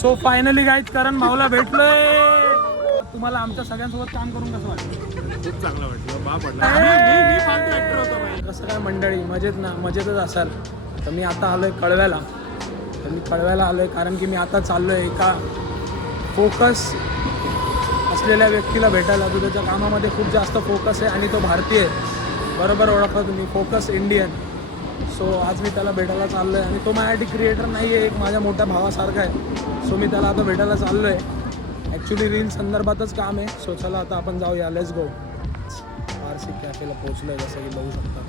So finally guys करण भाऊला भेटलोय. तुम्हाला आमच्या सगळ्यांसोबत काम करून कसं वाटलं? खूप चांगलं वाटलं. बा पडला. मी फालतू ऍक्टर होतो भाई. कसं काय मंडळी, मजेत ना? मजेतच असाल. तर मी आता आलोय कळव्याला. तर मी कळव्याला आलोय कारण की मी आता चाललोय एका फोकस असलेल्या व्यक्तीला भेटायला. तो त्याच्या कामामध्ये खूप जास्त फोकस आहे आणि तो भारतीय आहे. बरोबर ओळखला तुम्ही, फोकस इंडियन. सो आज मी त्याला भेटायला चाललो आहे आणि तो माझ्यासाठी क्रिएटर नाही आहे, एक माझ्या मोठ्या भावासारखा आहे. सो मी त्याला आता भेटायला चाललो आहे. ॲक्च्युली रील संदर्भातच काम आहे. सो चला आता आपण जाऊया. Let's go. आरसी कॅफेला पोहोचलो आहे जसं की बघू शकता.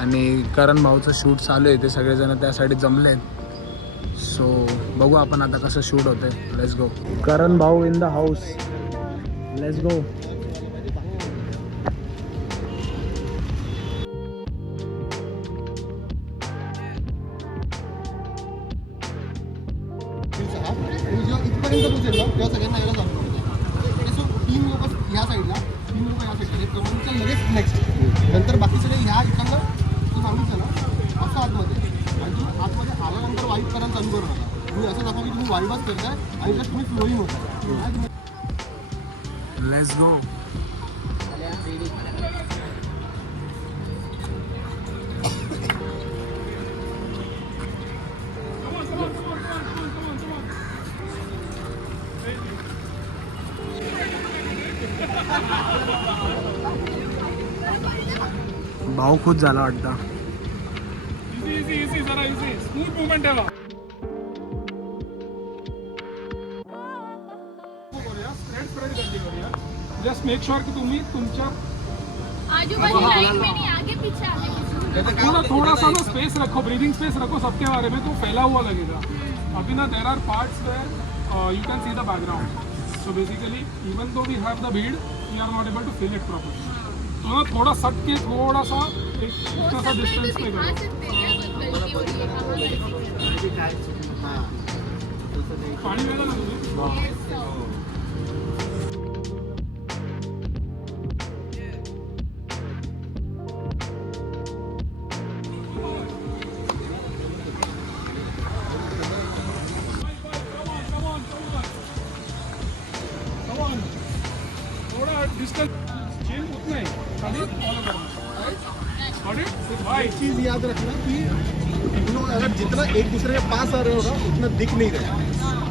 आणि करण भाऊचं शूट चालू आहे. ते सगळेजण त्यासाठी जमले आहेत. सो बघू आपण आता कसं शूट होतं आहे. Let's go. करण भाऊ in the house. Let's go. इथपर्यंत पोहोचेल ना तेव्हा सगळ्यांना यायला चालू होतं. सो 3 लोक ह्या साईडला, 3 लोक या साईडला, कमांडच्या लगेच नेक्स्ट. नंतर बाकी सगळे ह्या इकडनं तू सांगितलं ना असं आतमध्ये. आणि तुम्ही आतमध्ये आल्यानंतर वाईट करायला चालू करू नका. तुम्ही असं दाखवा की तुम्ही वाईटच करताय आणि जस्ट तुम्ही फ्लोईंग होता. Let's go. भाऊ खुश झाला वाटतं. इझी जरा इझी. स्मूथ मुवमेंट ठेवा. जस्ट मेक श्योर की तुम्ही तुमच्या आजू-बाजू लाइन में नहीं, आगे पीछे थोड़ा सा ना स्पेस रखो, ब्रीदिंग स्पेस रखो सबके बारे में, तो फैला हुआ लगेगा. अभी ना there are parts where you can see the background. So basically even though we have the भीड़, we are not able to feel it properly. तो ना थोड़ा सट के थोड़ा सा एक छोटा सा डिस्टेंस पे करो. पाणी वेगळं ना तुम्ही. थोड़ा डिस्टेंस चेंज उतना ही खाली फॉलो करना. एक चीज़ याद रखना कि तुम लोग अगर जितना एक दूसरे के पास आ रहे होगा उतना दिख नहीं रहा.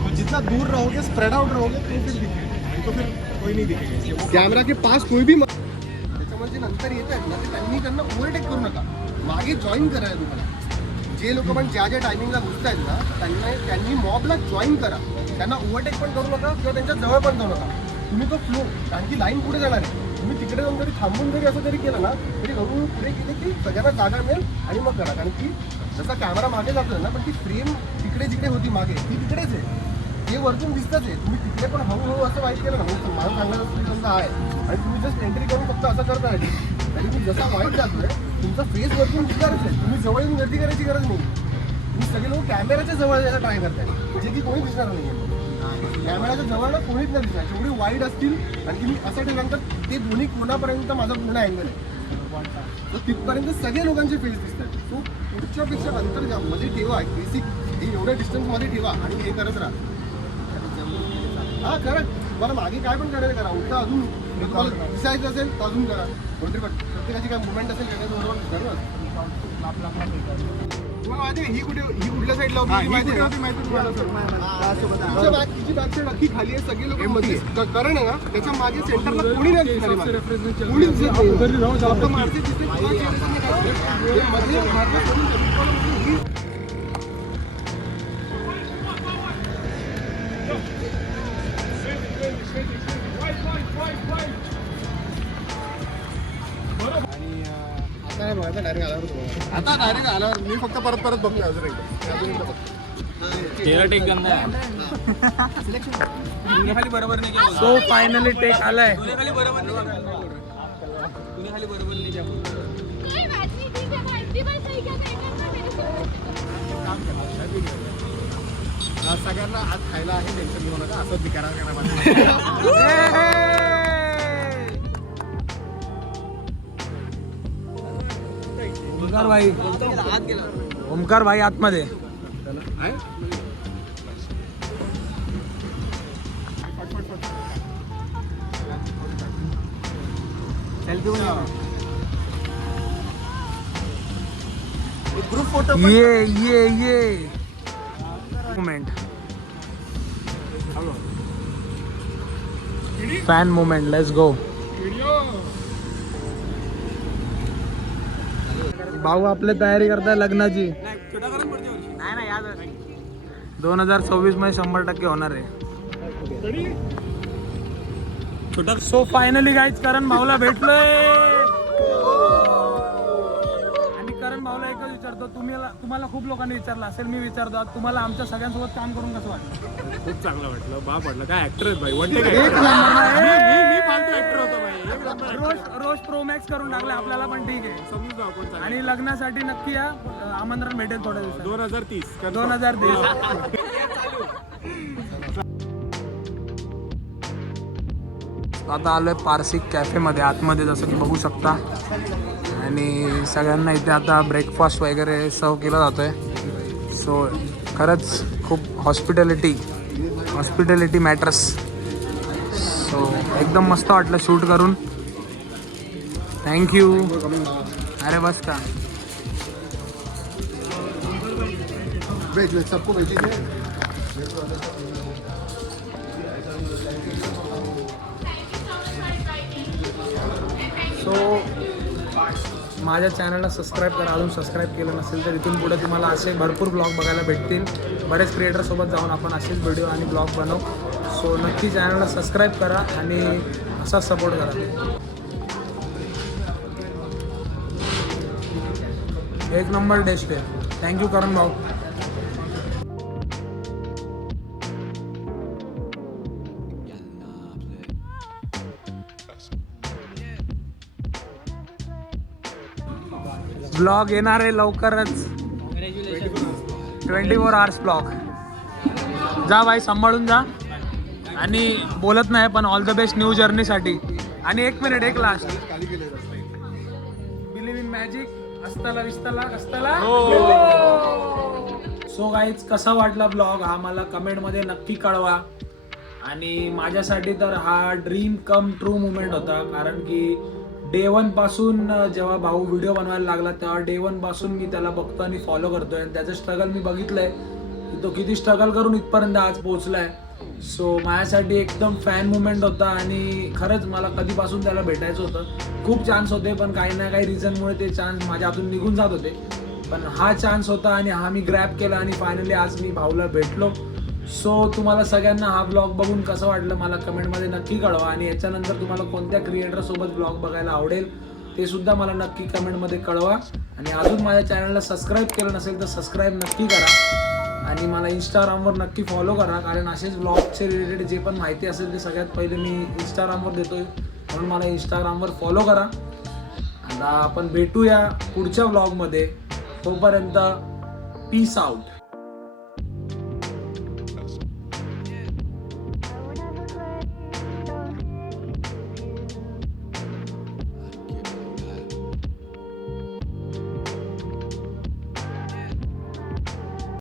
तो जितना दूर रहोगे, स्प्रेड आउट रहोगे तो फिर दिखेगा. तो फिर कोई नाही दिखेगा. कॅमेरा के पास कोई भी त्याच्यामध्ये नंतर येत आहेत ना, ते त्यांना ओव्हरटेक करू नका. मागे जॉईन करायला तुम्हाला. जे लोक पण ज्या टायमिंगला घुसत आहेत ना, त्यांनी मॉबला जॉईन करा. त्यांना ओव्हरटेक पण करू नका किंवा त्यांच्या जवळ पण जाऊ नका. तुम्ही तो फ्लो, कारण की लाईन पुढे जाणार आहे. तुम्ही तिकडे जाऊन जरी थांबून जरी असं जरी केलं ना तरी हळूहळू पुढे गेले की सगळ्यांना जागा मिळेल आणि मग करा. कारण की जसा कॅमेरा मागे जातोय ना, पण ती फ्रेम तिकडे जिकडे होती मागे ती तिकडेच आहे. हे वरतून दिसतच आहे. तुम्ही तिकडे पण हळूहळू असं वाईट केलं ना, मला सांगायला तुम्ही समजा आहे आणि तुम्ही जस्ट एंट्री करून फक्त असं करता आहे आणि तुम्ही जसा वाईट जातोय तुमचा फेस वरतून दिसणारच आहे. तुम्ही जवळ येऊन गर्दी करायची गरज नाही. तुम्ही सगळे लोक कॅमेऱ्याच्या जवळ यायला ट्राय करताय, जे की कोणी दिसणार नाही. कॅमेराच्या जवळ ना कोणीच नाही दिसणार. जेवढी वाईड असतील आणखी मी असं ठेवल्यानंतर ते दोन्ही कोणापर्यंत माझा पूर्ण अँगल आहे, तर तिथपर्यंत सगळे लोकांचे फेस दिसतात. सो पुढच्यापेक्षा अंतर मध्ये ठेवा, बेसिक हे एवढ्या डिस्टन्समध्ये ठेवा आणि हे करत राहा. हां करा. मला मागे काय पण करायला करा. उलटा अजून तुम्हाला दिसायचं असेल तर अजून करा. कोणतरी प्रत्येकाची काय मुवमेंट असेल त्याच्याबरोबर करू. तुम्हाला माहिती आहे ही कुठल्या साईडला होती माहिती तुम्हाला? तिची बॅक साईड अख्खी खाली आहे. सगळे लोक करण आहे ना त्याच्या मागे सेंटरला कोणी नाही दिसणार. कोणी आता डायरेक्ट आल्यावर मी फक्त परत बघतोय अजून एकदा. बरोबर नाही. सो फायनली टेक आलाय. कोई बात नहीं, ठीक है भाई. दिवस सही क्या करना मेरे से. सगळ्यांना आज खायला आहे, टेन्शन घेऊ नका. असंच विचारा करा. ओमकार भाई आतमध्ये. ग्रुप फोटो ये moment, fan moment, let's go. भाऊ आपले तयारी करताय लग्नाची. 2026 मध्ये 100% होणार आहे. सो फायनली गाईज करण भाऊला भेटलोय. आणि करण भाऊला एकच विचारतो, तुम्हाला खूप लोकांनी विचारलं असेल, मी विचारतो, तुम्हाला आमच्या सगळ्यांसोबत काम करून कसं वाटलं? खूप चांगलं वाटलं, बाप वाटलं. काय ऍक्टर आहेत भाई, वनडे काय एक नंबर आहे. मी फालतू ऍक्टर होतो भाई. रोज प्रो मॅक्स करून टाकले आपल्याला, पण ठीक आहे. समजून जाऊ कोण चांगलं. आणि लग्नासाठी नक्की या, आमंत्रण भेटेल थोड्या दिवसात. 2030 2030. आता आलोय पारसी कॅफेमध्ये आतमध्ये, जसं की बघू शकता. आणि सगळ्यांना इथे आता ब्रेकफास्ट वगैरे सर्व केला जातोय. सो खरंच खूप हॉस्पिटॅलिटी मॅटर्स. सो एकदम मस्त वाटलं शूट करून. थँक्यू. अरे बस का. वेज सबको भेजिए. सो माझ्या चॅनलला सबस्क्राईब करा, अजून सबस्क्राईब केलं नसेल तर. इथून पुढे तुम्हाला असे भरपूर ब्लॉग बघायला भेटतील. बरेच क्रिएटरसोबत जाऊन आपण असेच व्हिडिओ आणि ब्लॉग बनवू. सो नक्की चॅनलला सबस्क्राईब करा आणि असाच सपोर्ट करा. एक नंबर टेस्ट आहे. थँक्यू करण भाऊ. ब्लॉग येणार आहे लवकरच. 24 hours ब्लॉग. जा भाई, सांभाळून जा. आणि बोलत नाही पण ऑल द बेस्ट न्यू जर्नीसाठी. आणि एक मिनिट, एक लास्ट. Believe in magic. असताला विस्ताला असताला. सो गाईज, कसा वाटला ब्लॉग हा मला कमेंटमध्ये नक्की कळवा. आणि माझ्यासाठी तर हा ड्रीम कम ट्रू मुमेंट होता. कारण की डे 1 पासून जेव्हा भाऊ व्हिडिओ बनवायला लागला तेव्हा डे 1 पासून मी त्याला बघतो आणि फॉलो करतोय. आणि त्याचं स्ट्रगल मी बघितलंय की तो किती स्ट्रगल करून इथपर्यंत आज पोहोचलाय. सो माझ्यासाठी एकदम फॅन मुमेंट होता. आणि खरंच मला कधीपासून त्याला भेटायचं होतं. खूप चान्स होते पण काही ना काही रिझनमुळे ते चान्स माझ्या हातून निघून जात होते. पण हा चान्स होता आणि हा मी ग्रॅब केला आणि फायनली आज मी भाऊला भेटलो. सो तुम्हाला सगळ्यांना हा ब्लॉग बघून कसं वाटलं मला कमेंटमध्ये नक्की कळवा. आणि याच्यानंतर तुम्हाला कोणत्या क्रिएटरसोबत ब्लॉग बघायला आवडेल ते सुद्धा मला नक्की कमेंटमध्ये कळवा. आणि अजून माझ्या चॅनलला सबस्क्राईब केलं नसेल तर सबस्क्राईब नक्की करा. आणि मला इंस्टाग्रामवर नक्की फॉलो करा, कारण असेच ब्लॉगचे रिलेटेड जे पण माहिती असेल ते सगळ्यात पहिले मी इंस्टाग्रामवर देतोय. म्हणून मला इंस्टाग्रामवर फॉलो करा. आता आपण भेटूया पुढच्या ब्लॉगमध्ये. तोपर्यंत पीस आउट.